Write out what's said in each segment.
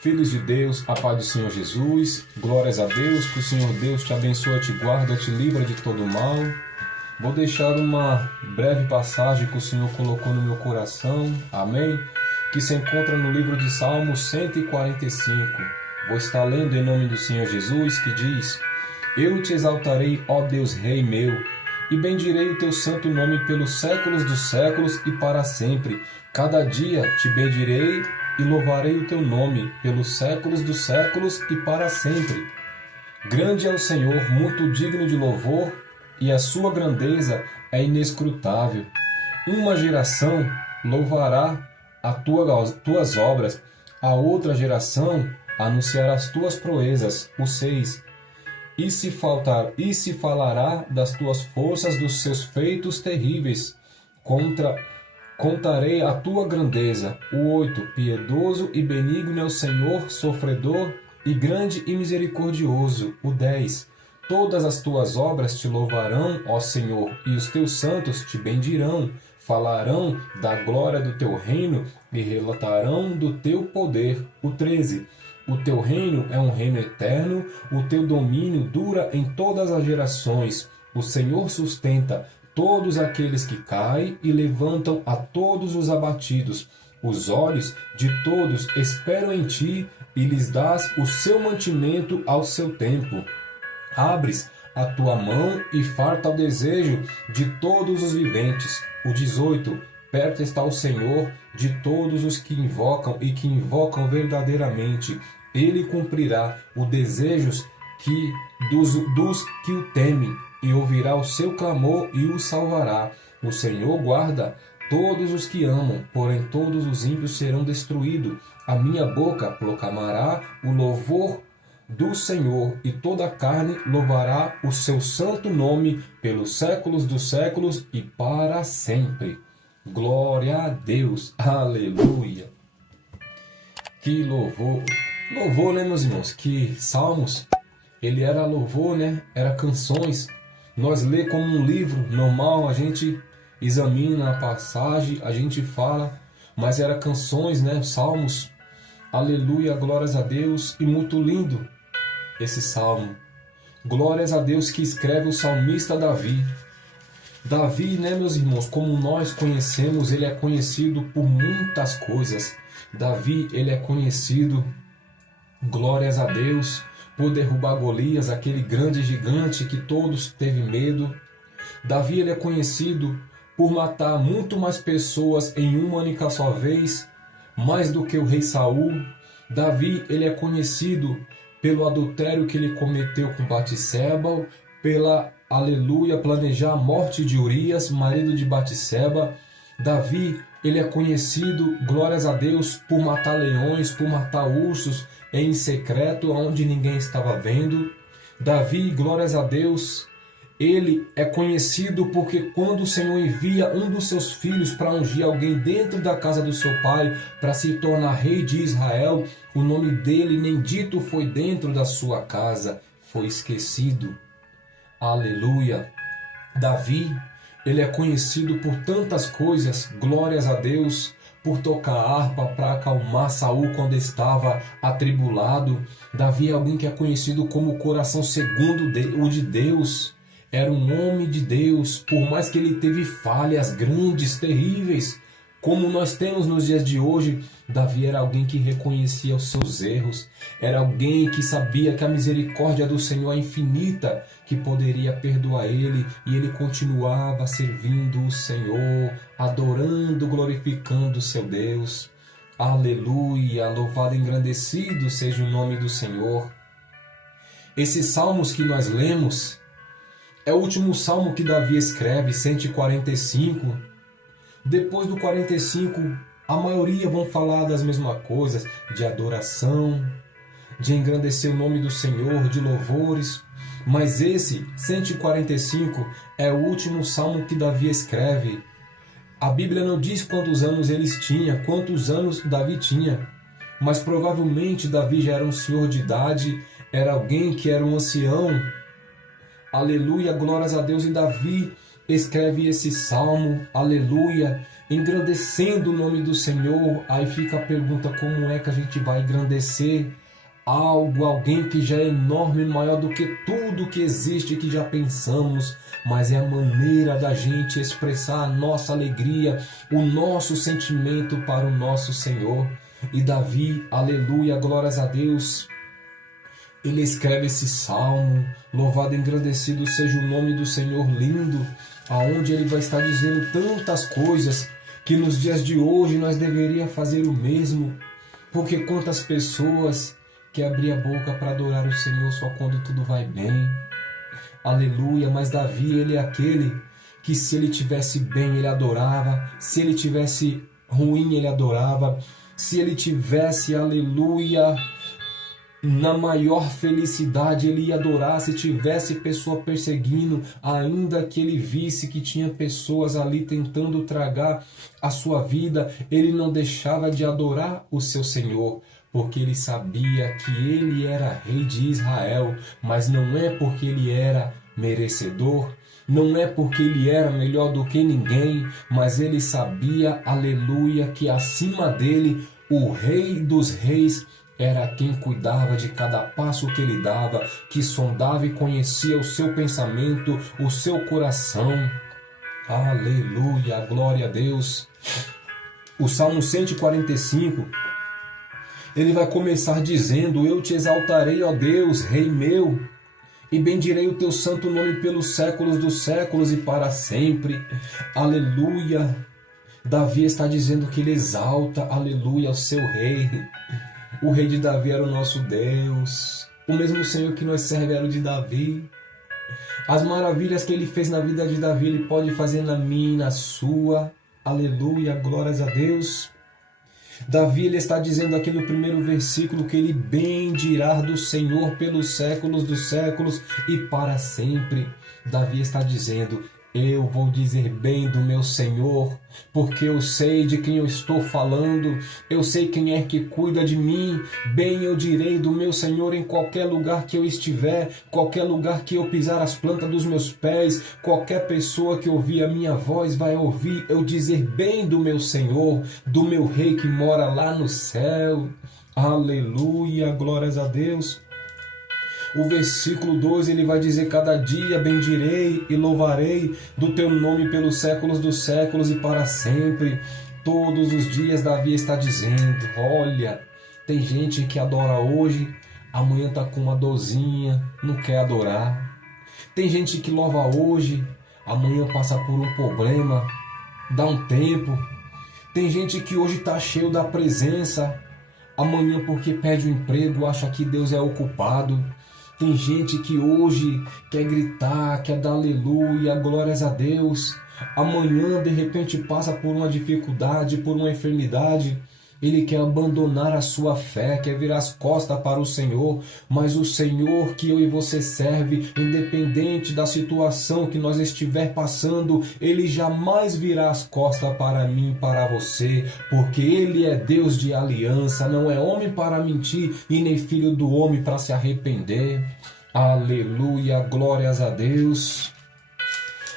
Filhos de Deus, a paz do Senhor Jesus, glórias a Deus, que o Senhor Deus te abençoe, te guarda, te livra de todo mal. Vou deixar uma breve passagem que o Senhor colocou no meu coração, amém? Que se encontra no livro de Salmos 145. Vou estar lendo em nome do Senhor Jesus, que diz: Eu te exaltarei, ó Deus Rei meu, e bendirei o teu santo nome pelos séculos dos séculos e para sempre. Cada dia te bendirei e louvarei o teu nome pelos séculos dos séculos e para sempre. Grande é o Senhor, muito digno de louvor, e a sua grandeza é inescrutável. Uma geração louvará as tuas obras, a outra geração anunciará as tuas proezas. O 6. E se falará das tuas forças, dos seus feitos terríveis. Contarei a tua grandeza. O 8. Piedoso e benigno é o Senhor, sofredor e grande e misericordioso. O 10. Todas as tuas obras te louvarão, ó Senhor, e os teus santos te bendirão. Falarão da glória do teu reino e relatarão do teu poder. O 13. O teu reino é um reino eterno, o teu domínio dura em todas as gerações. O Senhor sustenta todos aqueles que caem e levantam a todos os abatidos. Os olhos de todos esperam em ti e lhes dás o seu mantimento ao seu tempo. Abres a tua mão e farta o desejo de todos os viventes. O 18. Perto está o Senhor de todos os que invocam e que invocam verdadeiramente. Ele cumprirá os desejos dos que o temem e ouvirá o seu clamor e o salvará. O Senhor guarda todos os que amam, porém todos os ímpios serão destruídos. A minha boca proclamará o louvor do Senhor, e toda a carne louvará o seu santo nome pelos séculos dos séculos e para sempre. Glória a Deus, aleluia. Que louvor, louvor, né, meus irmãos? Que Salmos, ele era louvor, né? Era canções. Nós lê como um livro normal, a gente examina a passagem, a gente fala, mas era canções, né? Salmos, aleluia, glórias a Deus, e muito lindo esse salmo. Glórias a Deus que escreve o salmista Davi. Davi, né, meus irmãos, como nós conhecemos, ele é conhecido por muitas coisas. Davi, ele é conhecido, glórias a Deus, por derrubar Golias, aquele grande gigante que todos teve medo. Davi, ele é conhecido por matar muito mais pessoas em uma única só vez, mais do que o rei Saul. Davi, ele é conhecido pelo adultério que ele cometeu com Batseba, pela, aleluia, planejar a morte de Urias, marido de Batseba. Davi, ele é conhecido, glórias a Deus, por matar leões, por matar ursos em secreto, onde ninguém estava vendo. Davi, glórias a Deus, ele é conhecido porque quando o Senhor envia um dos seus filhos para ungir alguém dentro da casa do seu pai, para se tornar rei de Israel, o nome dele nem dito foi dentro da sua casa, foi esquecido. Aleluia. Davi, ele é conhecido por tantas coisas, glórias a Deus, por tocar harpa para acalmar Saul quando estava atribulado. Davi é alguém que é conhecido como o coração segundo o de Deus. Era um homem de Deus, por mais que ele teve falhas grandes, terríveis, como nós temos nos dias de hoje. Davi era alguém que reconhecia os seus erros, era alguém que sabia que a misericórdia do Senhor é infinita, que poderia perdoar ele, e ele continuava servindo o Senhor, adorando, glorificando o seu Deus. Aleluia, louvado e engrandecido seja o nome do Senhor. Esses salmos que nós lemos é o último salmo que Davi escreve, 145. Depois do 45, a maioria vão falar das mesmas coisas, de adoração, de engrandecer o nome do Senhor, de louvores. Mas esse, 145, é o último salmo que Davi escreve. A Bíblia não diz quantos anos quantos anos Davi tinha. Mas provavelmente Davi já era um senhor de idade, era alguém que era um ancião. Aleluia, glórias a Deus. E Davi escreve esse salmo, aleluia, engrandecendo o nome do Senhor. Aí fica a pergunta: como é que a gente vai engrandecer alguém que já é enorme, maior do que tudo que existe, que já pensamos? Mas é a maneira da gente expressar a nossa alegria, o nosso sentimento para o nosso Senhor. E Davi, aleluia, glórias a Deus, ele escreve esse salmo: louvado e engrandecido seja o nome do Senhor, lindo, aonde ele vai estar dizendo tantas coisas que nos dias de hoje nós deveríamos fazer o mesmo, porque quantas pessoas que abrir a boca para adorar o Senhor só quando tudo vai bem, aleluia. Mas Davi, ele é aquele que, se ele tivesse bem, ele adorava; se ele tivesse ruim, ele adorava; se ele tivesse, aleluia, na maior felicidade, ele ia adorar; se tivesse pessoa perseguindo, ainda que ele visse que tinha pessoas ali tentando tragar a sua vida, ele não deixava de adorar o seu Senhor, porque ele sabia que ele era rei de Israel. Mas não é porque ele era merecedor, não é porque ele era melhor do que ninguém, mas ele sabia, aleluia, que acima dele, o Rei dos Reis era quem cuidava de cada passo que ele dava, que sondava e conhecia o seu pensamento, o seu coração. Aleluia, glória a Deus. O Salmo 145, ele vai começar dizendo: eu te exaltarei, ó Deus, Rei meu, e bendirei o teu santo nome pelos séculos dos séculos e para sempre. Aleluia. Davi está dizendo que ele exalta, aleluia, o seu rei. O rei de Davi era o nosso Deus. O mesmo Senhor que nós servemos era o de Davi. As maravilhas que ele fez na vida de Davi, ele pode fazer na minha e na sua. Aleluia, glórias a Deus. Davi, ele está dizendo aqui no primeiro versículo que ele bendirá do Senhor pelos séculos dos séculos e para sempre. Davi está dizendo: eu vou dizer bem do meu Senhor, porque eu sei de quem eu estou falando, eu sei quem é que cuida de mim. Bem eu direi do meu Senhor em qualquer lugar que eu estiver, qualquer lugar que eu pisar as plantas dos meus pés, qualquer pessoa que ouvir a minha voz vai ouvir eu dizer bem do meu Senhor, do meu Rei que mora lá no céu. Aleluia, glórias a Deus. O versículo 2, ele vai dizer: cada dia bendirei e louvarei do teu nome pelos séculos dos séculos e para sempre. Todos os dias Davi está dizendo: olha, tem gente que adora hoje, amanhã está com uma dorzinha, não quer adorar. Tem gente que louva hoje, amanhã passa por um problema, dá um tempo. Tem gente que hoje está cheio da presença, amanhã, porque perde o emprego, acha que Deus é ocupado. Tem gente que hoje quer gritar, quer dar aleluia, glórias a Deus. Amanhã, de repente, passa por uma dificuldade, por uma enfermidade. Ele quer abandonar a sua fé, quer virar as costas para o Senhor. Mas o Senhor que eu e você serve, independente da situação que nós estiver passando, Ele jamais virá as costas para mim e para você, porque Ele é Deus de aliança, não é homem para mentir e nem filho do homem para se arrepender. Aleluia, glórias a Deus.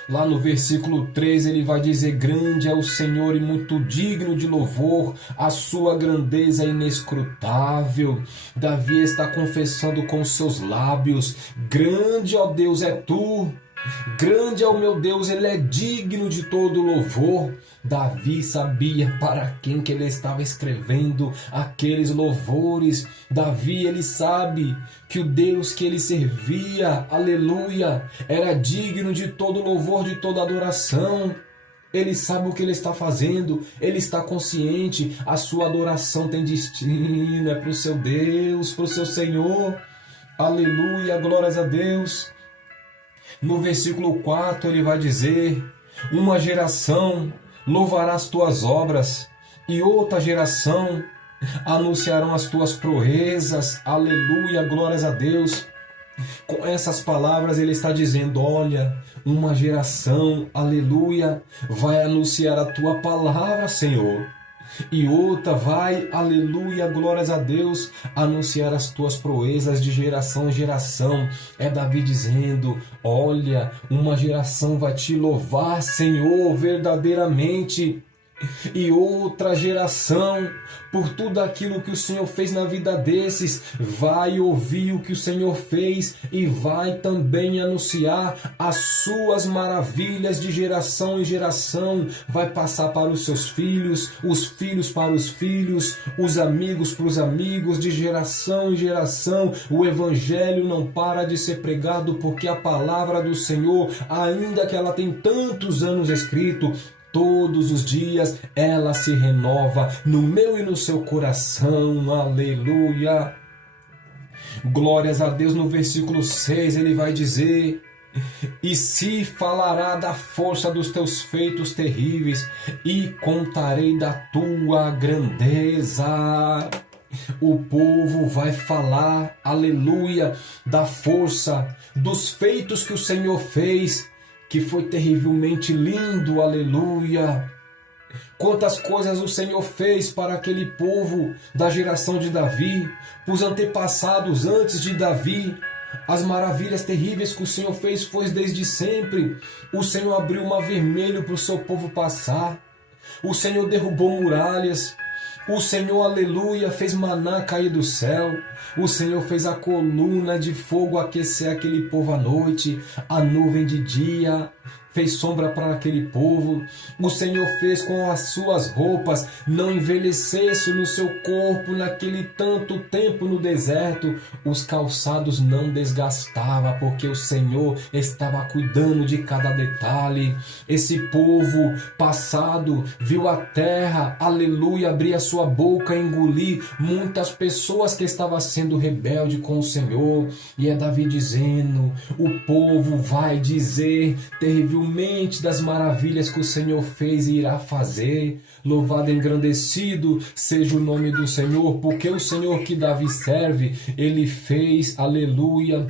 Lá no versículo 3 ele vai dizer: grande é o Senhor e muito digno de louvor, a sua grandeza é inescrutável. Davi está confessando com seus lábios: grande, ó Deus, é tu. Grande é o meu Deus, Ele é digno de todo louvor. Davi sabia para quem que ele estava escrevendo aqueles louvores. Davi, ele sabe que o Deus que ele servia, aleluia, era digno de todo louvor, de toda adoração. Ele sabe o que ele está fazendo, ele está consciente, a sua adoração tem destino, é para o seu Deus, para o seu Senhor. Aleluia, glórias a Deus. No versículo 4 ele vai dizer: uma geração louvará as tuas obras e outra geração anunciarão as tuas proezas. Aleluia, glórias a Deus. Com essas palavras ele está dizendo: olha, uma geração, aleluia, vai anunciar a tua palavra, Senhor. E outra vai, aleluia, glórias a Deus, anunciar as tuas proezas de geração em geração. É Davi dizendo: olha, uma geração vai te louvar, Senhor, verdadeiramente. e outra geração, por tudo aquilo que o Senhor fez na vida desses, vai ouvir o que o Senhor fez e vai também anunciar as suas maravilhas de geração em geração. Vai passar para os seus filhos, os filhos para os filhos, os amigos para os amigos, de geração em geração. O Evangelho não para de ser pregado, porque a palavra do Senhor, ainda que ela tem tantos anos escrito, todos os dias ela se renova no meu e no seu coração. Aleluia! Glórias a Deus. No versículo 6 ele vai dizer: e se falará da força dos teus feitos terríveis, e contarei da tua grandeza. O povo vai falar, aleluia, da força, dos feitos que o Senhor fez, que foi terrivelmente lindo, aleluia. Quantas coisas o Senhor fez para aquele povo da geração de Davi, para os antepassados antes de Davi. As maravilhas terríveis que o Senhor fez foi desde sempre. O Senhor abriu o mar vermelho para o seu povo passar. O Senhor derrubou muralhas. O Senhor, aleluia, fez maná cair do céu. O Senhor fez a coluna de fogo aquecer aquele povo à noite. A nuvem de dia fez sombra para aquele povo. O Senhor fez com as suas roupas não envelhecesse no seu corpo naquele tanto tempo no deserto. Os calçados não desgastava, porque o Senhor estava cuidando de cada detalhe. Esse povo passado viu a terra, aleluia, abrir a sua boca e engolir muitas pessoas que estavam sendo rebelde com o Senhor. E é Davi dizendo: o povo vai dizer terrivelmente das maravilhas que o Senhor fez e irá fazer. Louvado e engrandecido seja o nome do Senhor, porque o Senhor que Davi serve, ele fez, aleluia,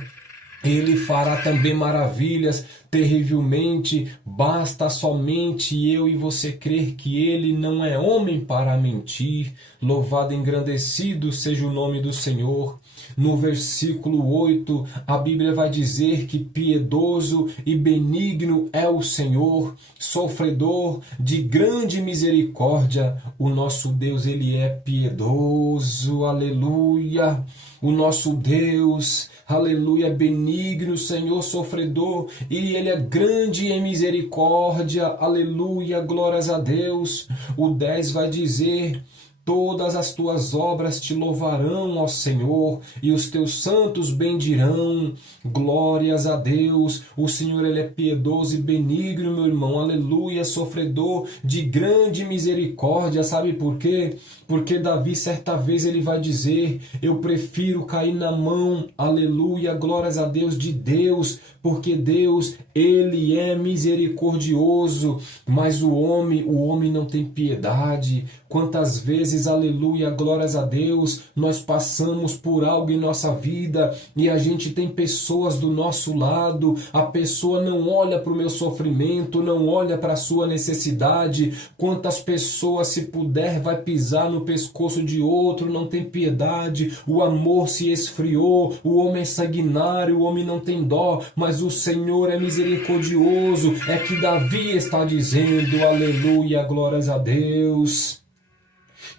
ele fará também maravilhas terrivelmente. Basta somente eu e você crer que ele não é homem para mentir. Louvado e engrandecido seja o nome do Senhor. No versículo 8, a Bíblia vai dizer que piedoso e benigno é o Senhor, sofredor de grande misericórdia. O nosso Deus, ele é piedoso, aleluia. O nosso Deus, aleluia, é benigno, Senhor, sofredor, e ele é grande em misericórdia, aleluia, glórias a Deus. O 10 vai dizer: todas as tuas obras te louvarão, ó Senhor, e os teus santos bendirão. Glórias a Deus. O Senhor, ele é piedoso e benigno, meu irmão, aleluia, sofredor de grande misericórdia. Sabe por quê? Porque Davi, certa vez, ele vai dizer: eu prefiro cair na mão, aleluia, glórias a Deus, de Deus, porque Deus, ele é misericordioso, mas o homem não tem piedade. Quantas vezes, aleluia, glórias a Deus, nós passamos por algo em nossa vida e a gente tem pessoas do nosso lado, a pessoa não olha para o meu sofrimento, não olha para a sua necessidade. Quantas pessoas, se puder, vai pisar no pescoço de outro, não tem piedade, o amor se esfriou, o homem é sanguinário, o homem não tem dó, mas o Senhor é misericordioso. É que Davi está dizendo, aleluia, glórias a Deus,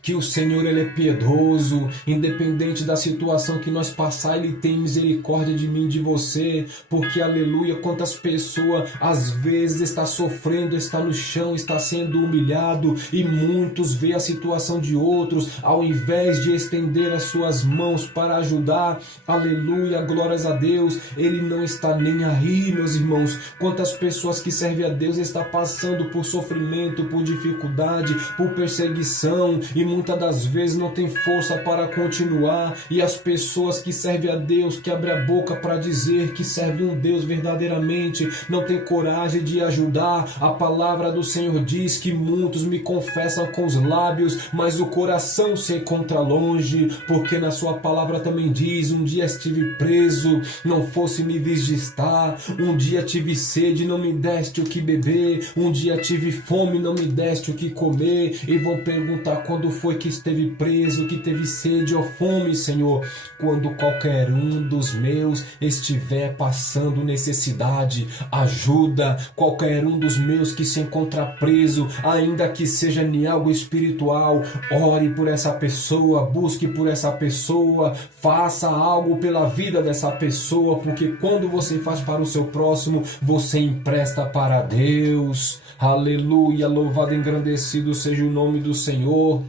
que o Senhor, ele é piedoso, independente da situação que nós passar, ele tem misericórdia de mim, de você, porque, aleluia, quantas pessoas às vezes está sofrendo, está no chão, está sendo humilhado, e muitos vê a situação de outros, ao invés de estender as suas mãos para ajudar, aleluia, glórias a Deus, ele não está nem aí, meus irmãos. Quantas pessoas que servem a Deus está passando por sofrimento, por dificuldade, por perseguição, e muitas das vezes não tem força para continuar, e as pessoas que servem a Deus, que abrem a boca para dizer que serve um Deus verdadeiramente, não tem coragem de ajudar. A palavra do Senhor diz que muitos me confessam com os lábios, mas o coração se encontra longe, porque na sua palavra também diz: um dia estive preso, não fosse me visitar, um dia tive sede, não me deste o que beber, um dia tive fome, não me deste o que comer. E vão perguntar: quando foi que esteve preso, que teve sede ou fome, Senhor. Quando qualquer um dos meus estiver passando necessidade, ajuda. Qualquer um dos meus que se encontra preso, ainda que seja em algo espiritual, ore por essa pessoa, busque por essa pessoa, faça algo pela vida dessa pessoa, porque quando você faz para o seu próximo, você empresta para Deus. Aleluia, louvado e engrandecido seja o nome do Senhor.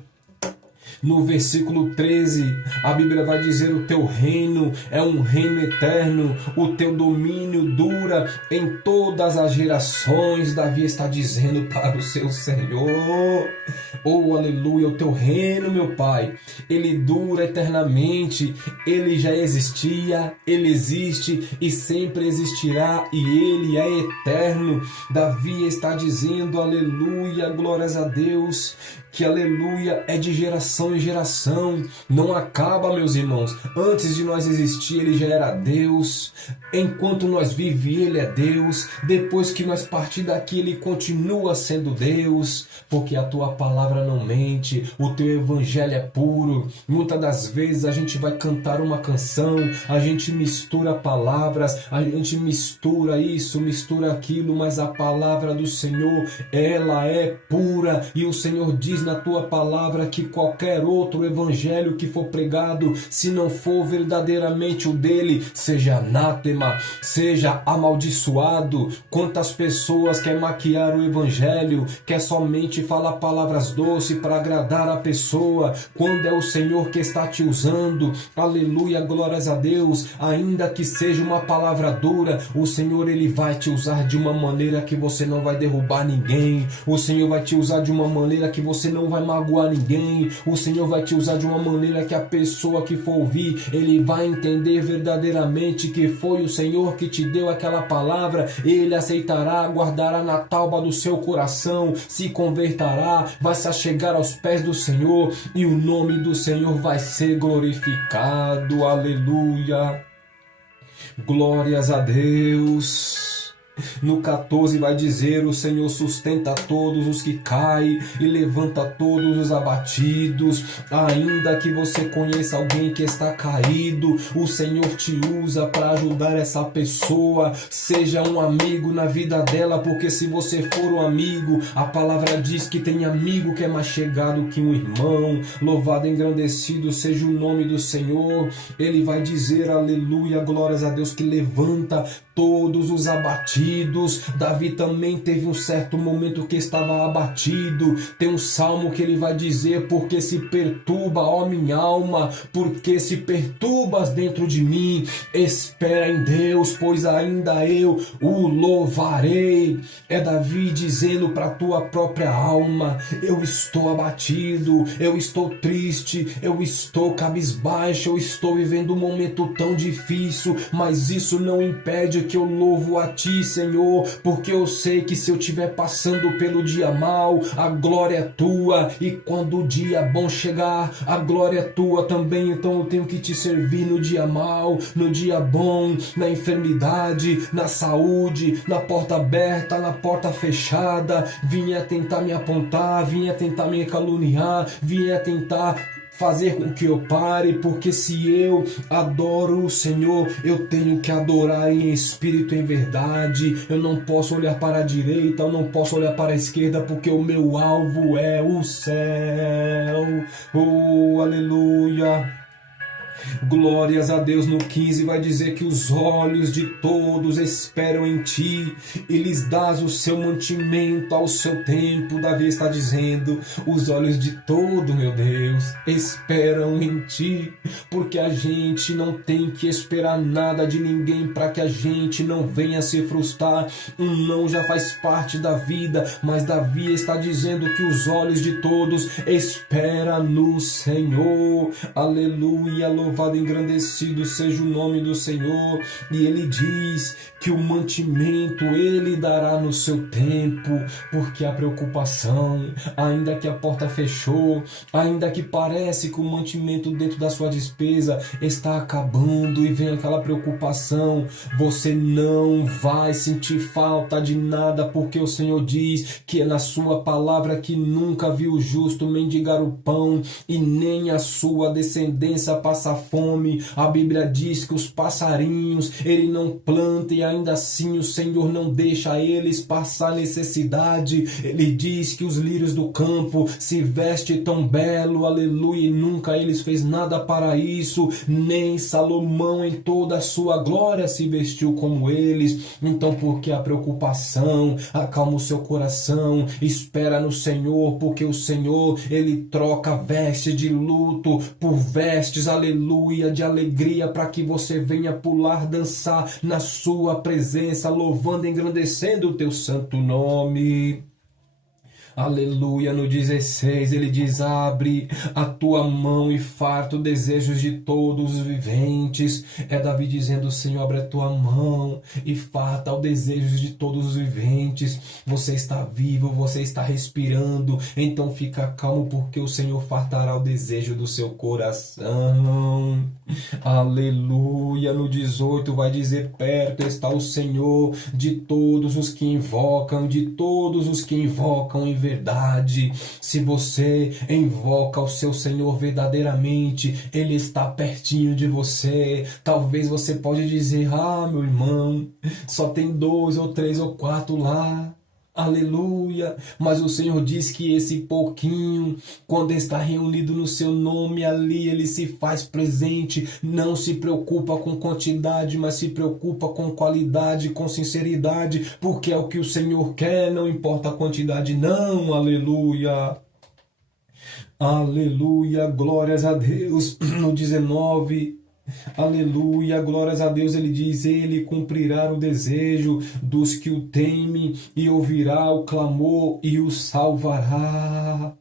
No versículo 13, a Bíblia vai dizer: o teu reino é um reino eterno, o teu domínio dura em todas as gerações. Davi está dizendo para o seu Senhor: oh, aleluia, o teu reino, meu Pai, ele dura eternamente, ele já existia, ele existe e sempre existirá, e ele é eterno. Davi está dizendo, aleluia, glórias a Deus, que aleluia é de geração em geração, não acaba, meus irmãos. Antes de nós existir, ele já era Deus. Enquanto nós vivemos, ele é Deus. Depois que nós partir daqui, ele continua sendo Deus, porque a tua palavra não mente, o teu evangelho é puro. Muitas das vezes a gente vai cantar uma canção, a gente mistura palavras, a gente mistura isso, mistura aquilo, mas a palavra do Senhor, ela é pura, e o Senhor diz na tua palavra que qualquer outro evangelho que for pregado, se não for verdadeiramente o dele, seja anátema, seja amaldiçoado. Quantas pessoas querem maquiar o evangelho, quer somente falar palavras doces para agradar a pessoa, quando é o Senhor que está te usando. Aleluia, glórias a Deus. Ainda que seja uma palavra dura, o Senhor ele vai te usar de uma maneira que você não vai derrubar ninguém. O Senhor vai te usar de uma maneira que você não vai magoar ninguém. O Senhor vai te usar de uma maneira que a pessoa que for ouvir, ele vai entender verdadeiramente que foi o Senhor que te deu aquela palavra. Ele aceitará, guardará na tauba do seu coração, se converterá, vai se achegar aos pés do Senhor, e o nome do Senhor vai ser glorificado. Aleluia, glórias a Deus. No 14 vai dizer: o Senhor sustenta todos os que caem e levanta todos os abatidos. Ainda que você conheça alguém que está caído, o Senhor te usa para ajudar essa pessoa. Seja um amigo na vida dela, porque se você for um amigo, a palavra diz que tem amigo que é mais chegado que um irmão. Louvado e engrandecido seja o nome do Senhor. Ele vai dizer, aleluia, glórias a Deus, que levanta todos os abatidos. Davi também teve um certo momento que estava abatido. Tem um salmo que ele vai dizer: porque se perturba, ó minha alma, porque se perturbas dentro de mim, espera em Deus, pois ainda eu o louvarei. É Davi dizendo para a tua própria alma: eu estou abatido, eu estou triste, eu estou cabisbaixo, eu estou vivendo um momento tão difícil, mas isso não impede que eu louvo a ti, Senhor, porque eu sei que se eu estiver passando pelo dia mau, a glória é tua, e quando o dia bom chegar, a glória é tua também. Então eu tenho que te servir no dia mau, no dia bom, na enfermidade, na saúde, na porta aberta, na porta fechada. Vinha tentar me apontar, vinha tentar me caluniar, vinha tentar fazer com que eu pare, porque se eu adoro o Senhor, eu tenho que adorar em espírito e em verdade. Eu não posso olhar para a direita, eu não posso olhar para a esquerda, porque o meu alvo é o céu. Oh, aleluia. Glórias a Deus. No 15 vai dizer que os olhos de todos esperam em ti e lhes dás o seu mantimento ao seu tempo. Davi está dizendo: os olhos de todo, meu Deus, esperam em ti, porque a gente não tem que esperar nada de ninguém para que a gente não venha se frustrar. Um não já faz parte da vida, mas Davi está dizendo que os olhos de todos esperam no Senhor. Aleluia, louvado louvado, engrandecido seja o nome do Senhor. E ele diz que o mantimento ele dará no seu tempo, porque a preocupação, ainda que a porta fechou, ainda que parece que o mantimento dentro da sua despesa está acabando e vem aquela preocupação, você não vai sentir falta de nada, porque o Senhor diz que é na sua palavra que nunca viu o justo mendigar o pão e nem a sua descendência passar fome. A Bíblia diz que os passarinhos ele não planta e ainda assim o Senhor não deixa eles passar necessidade. Ele diz que os lírios do campo se vestem tão belo, aleluia, e nunca eles fez nada para isso, nem Salomão em toda a sua glória se vestiu como eles. Então, porque a preocupação, acalma o seu coração, espera no Senhor, porque o Senhor, ele troca vestes de luto por vestes, aleluia, de alegria, para que você venha pular, dançar na sua presença, louvando e engrandecendo o teu santo nome. Aleluia, no 16 ele diz: abre a tua mão e farta desejos de todos os viventes. É Davi dizendo: Senhor, abre a tua mão e farta o desejo de todos os viventes. Você está vivo, você está respirando, então fica calmo, porque o Senhor fartará o desejo do seu coração. Aleluia, no 18 vai dizer: perto está o Senhor de todos os que invocam, de todos os que invocam em verdade. Se você invoca o seu Senhor verdadeiramente, ele está pertinho de você. Talvez você pode dizer: ah, meu irmão, só tem 2 ou 3 ou 4 lá. Aleluia, mas o Senhor diz que esse pouquinho, quando está reunido no seu nome, ali ele se faz presente. Não se preocupa com quantidade, mas se preocupa com qualidade, com sinceridade, porque é o que o Senhor quer, não importa a quantidade não. Aleluia. Aleluia, glórias a Deus. No 19, aleluia, glórias a Deus, ele diz: ele cumprirá o desejo dos que o temem e ouvirá o clamor e o salvará.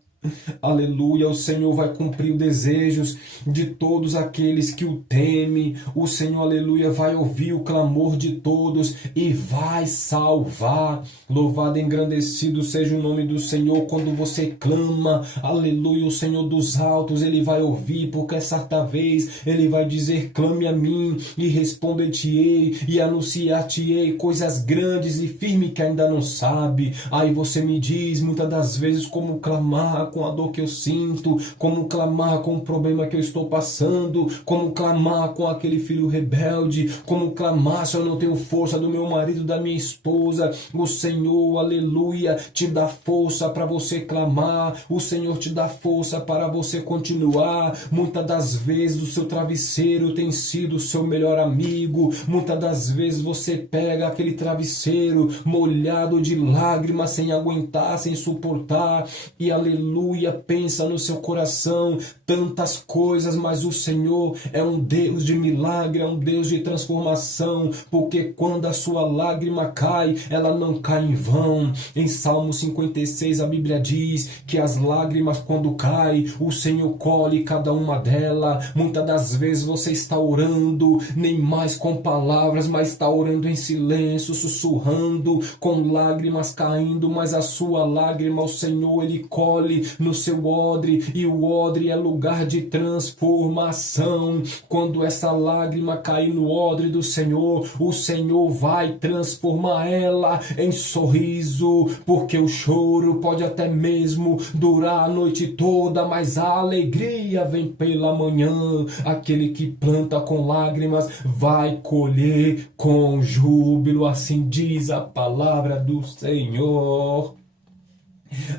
Aleluia, o Senhor vai cumprir os desejos de todos aqueles que o temem. O Senhor, aleluia, vai ouvir o clamor de todos e vai salvar. Louvado e engrandecido seja o nome do Senhor. Quando você clama, aleluia, o Senhor dos altos, ele vai ouvir, porque certa vez ele vai dizer: clame a mim e responder-te-ei e anunciar-te-ei coisas grandes e firmes que ainda não sabe. Aí você me diz muitas das vezes como clamar com a dor que eu sinto, como clamar com o problema que eu estou passando, como clamar com aquele filho rebelde, como clamar se eu não tenho força do meu marido, da minha esposa. O Senhor, aleluia, te dá força para você clamar, o Senhor te dá força para você continuar. Muitas das vezes o seu travesseiro tem sido o seu melhor amigo, muitas das vezes você pega aquele travesseiro molhado de lágrimas, sem aguentar, sem suportar, e aleluia, pensa no seu coração tantas coisas, mas o Senhor é um Deus de milagre, é um Deus de transformação, porque quando a sua lágrima cai, ela não cai em vão. Em Salmo 56 a Bíblia diz que as lágrimas, quando caem, o Senhor colhe cada uma delas. Muitas das vezes você está orando, nem mais com palavras, mas está orando em silêncio, sussurrando, com lágrimas caindo, mas a sua lágrima, o Senhor, ele colhe no seu odre, e o odre é lugar de transformação. Quando essa lágrima cair no odre do Senhor, o Senhor vai transformar ela em sorriso, porque o choro pode até mesmo durar a noite toda, mas a alegria vem pela manhã. Aquele que planta com lágrimas vai colher com júbilo, assim diz a palavra do Senhor.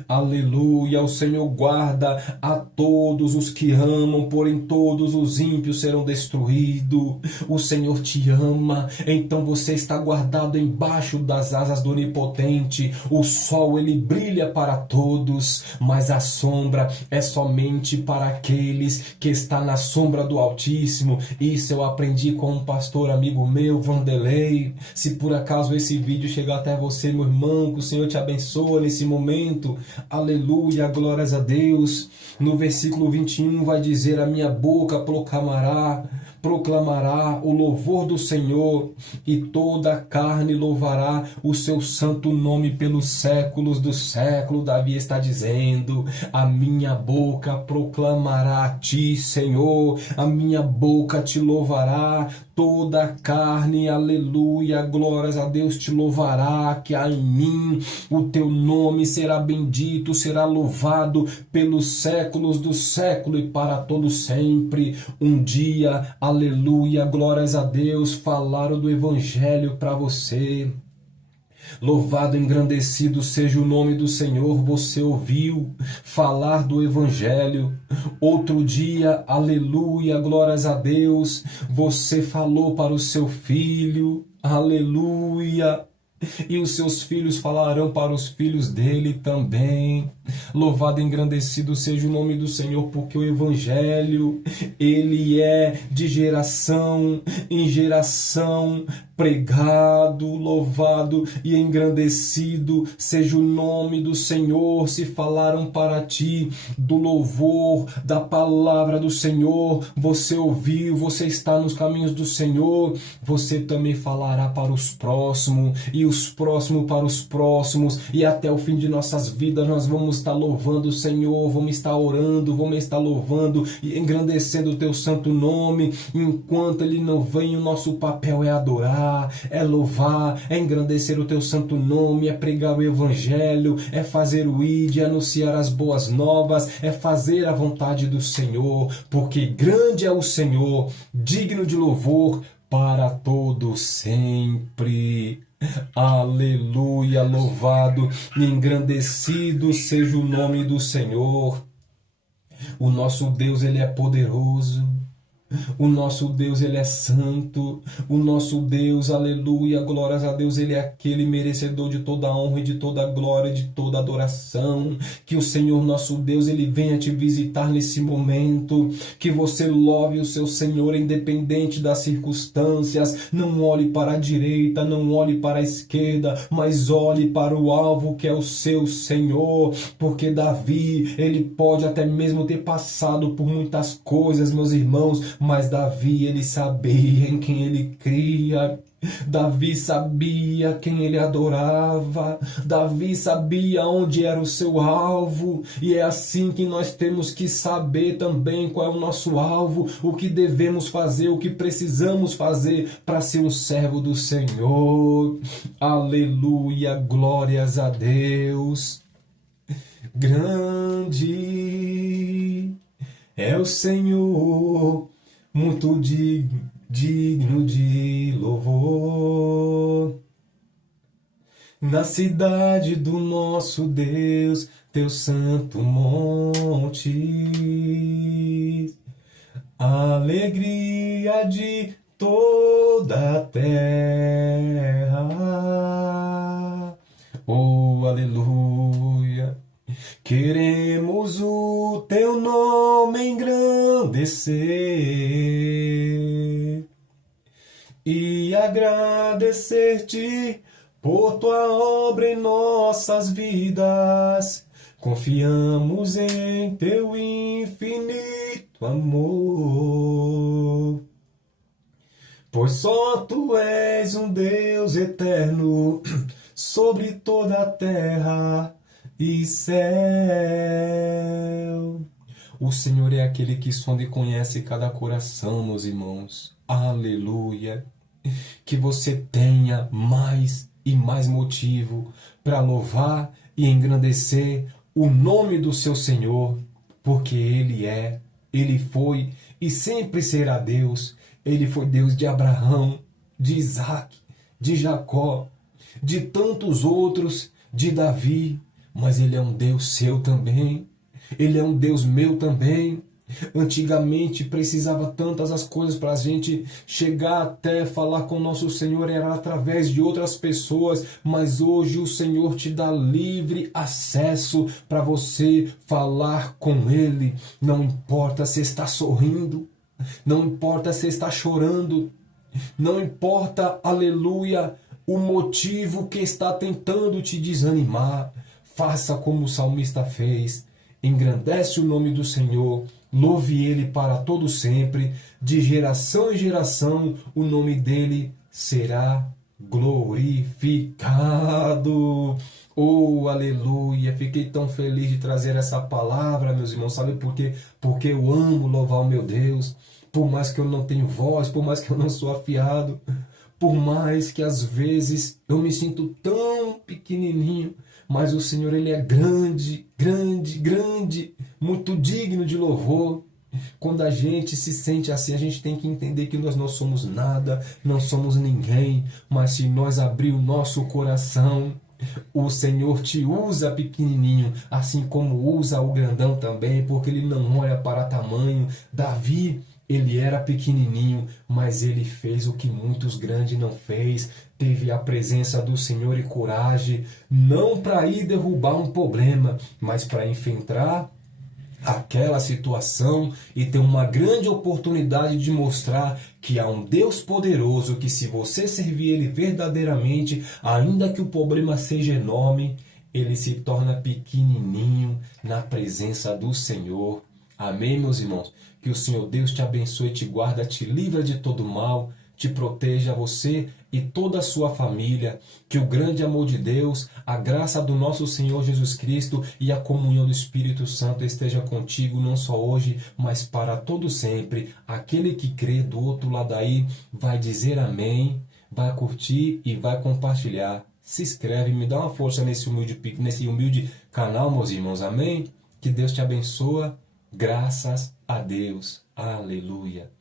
Aleluia, o Senhor guarda a todos os que amam, porém todos os ímpios serão destruídos. O Senhor te ama, então você está guardado embaixo das asas do Onipotente. O sol ele brilha para todos, mas a sombra é somente para aqueles que estão na sombra do Altíssimo. Isso eu aprendi com um pastor amigo meu, Vanderlei. Se por acaso esse vídeo chegar até você, meu irmão, que o Senhor te abençoe nesse momento. santo. Aleluia, glórias a Deus. No versículo 21 vai dizer: a minha boca proclamará o louvor do Senhor, e toda a carne louvará o seu santo nome pelos séculos dos séculos. Davi está dizendo: a minha boca proclamará a ti, Senhor, a minha boca te louvará, toda a carne, aleluia, glórias a Deus, te louvará, que há em mim, o teu nome será bendito, será louvado pelos séculos do século e para todo sempre. Um dia, aleluia, glórias a Deus, falaram do Evangelho para você. Louvado, engrandecido seja o nome do Senhor. Você ouviu falar do Evangelho. Outro dia, aleluia, glórias a Deus, você falou para o seu filho, aleluia, e os seus filhos falarão para os filhos dele também. Louvado e engrandecido seja o nome do Senhor, porque o Evangelho, ele é de geração em geração pregado. Louvado e engrandecido seja o nome do Senhor. Se falaram para ti do louvor, da palavra do Senhor, você ouviu, você está nos caminhos do Senhor, você também falará para os próximos, e os próximos para os próximos, e até o fim de nossas vidas nós vamos estar louvando o Senhor, vamos estar orando, vamos estar louvando e engrandecendo o teu santo nome. Enquanto ele não vem, o nosso papel é adorar, é louvar, é engrandecer o teu santo nome, é pregar o Evangelho, é fazer o ID, é anunciar as boas novas, é fazer a vontade do Senhor, porque grande é o Senhor, digno de louvor para todo sempre. Aleluia, louvado e engrandecido seja o nome do Senhor. O nosso Deus, ele é poderoso. O nosso Deus, ele é santo. O nosso Deus, aleluia, glórias a Deus, ele é aquele merecedor de toda a honra e de toda a glória, de toda a adoração. Que o Senhor nosso Deus, ele venha te visitar nesse momento, que você louve o seu Senhor independente das circunstâncias. Não olhe para a direita, não olhe para a esquerda, mas olhe para o alvo, que é o seu Senhor, porque Davi, ele pode até mesmo ter passado por muitas coisas, meus irmãos, mas Davi, ele sabia em quem ele cria. Davi sabia quem ele adorava. Davi sabia onde era o seu alvo. E é assim que nós temos que saber também qual é o nosso alvo, o que devemos fazer, o que precisamos fazer para ser um servo do Senhor. Aleluia, glórias a Deus. Grande é o Senhor, muito digno de louvor. Na cidade do nosso Deus, teu santo monte, alegria de toda a terra. Oh, aleluia! Queremos o teu nome engrandecer e agradecer-te por tua obra em nossas vidas. Confiamos em teu infinito amor, pois só tu és um Deus eterno sobre toda a terra e céu. O Senhor é aquele que sonda e conhece cada coração, meus irmãos. Aleluia. Que você tenha mais e mais motivo para louvar e engrandecer o nome do seu Senhor, porque Ele é, Ele foi e sempre será Deus. Ele foi Deus de Abraão, de Isaac, de Jacó, de tantos outros, de Davi, mas Ele é um Deus seu também. Ele é um Deus meu também. Antigamente precisava tantas as coisas para a gente chegar até falar com o nosso Senhor, era através de outras pessoas, mas hoje o Senhor te dá livre acesso para você falar com Ele. Não importa se está sorrindo, não importa se está chorando, não importa, aleluia, o motivo que está tentando te desanimar. faça como o salmista fez, engrandece o nome do Senhor, louve Ele para todo sempre, de geração em geração o nome dele será glorificado. Oh, aleluia! Fiquei tão feliz de trazer essa palavra, meus irmãos. Sabe por quê? Porque eu amo louvar o meu Deus. Por mais que eu não tenha voz, por mais que eu não sou afiado, por mais que às vezes eu me sinto tão pequenininho, mas o Senhor, Ele é grande, grande, grande, muito digno de louvor. Quando a gente se sente assim, a gente tem que entender que nós não somos nada, não somos ninguém, mas se nós abrir o nosso coração, o Senhor te usa pequenininho, assim como usa o grandão também, porque Ele não olha para tamanho. Davi, ele era pequenininho, mas ele fez o que muitos grandes não fez. Teve a presença do Senhor e coragem, não para ir derrubar um problema, mas para enfrentar aquela situação e ter uma grande oportunidade de mostrar que há um Deus poderoso, que se você servir Ele verdadeiramente, ainda que o problema seja enorme, ele se torna pequenininho na presença do Senhor. Amém, meus irmãos? Que o Senhor Deus te abençoe, te guarda, te livra de todo mal, te proteja você e toda a sua família. Que o grande amor de Deus, a graça do nosso Senhor Jesus Cristo e a comunhão do Espírito Santo esteja contigo, não só hoje, mas para todo sempre. Aquele que crê do outro lado aí vai dizer amém, vai curtir e vai compartilhar. Se inscreve, me dá uma força nesse humilde canal, meus irmãos. Amém? Que Deus te abençoe. Graças a Deus. Aleluia.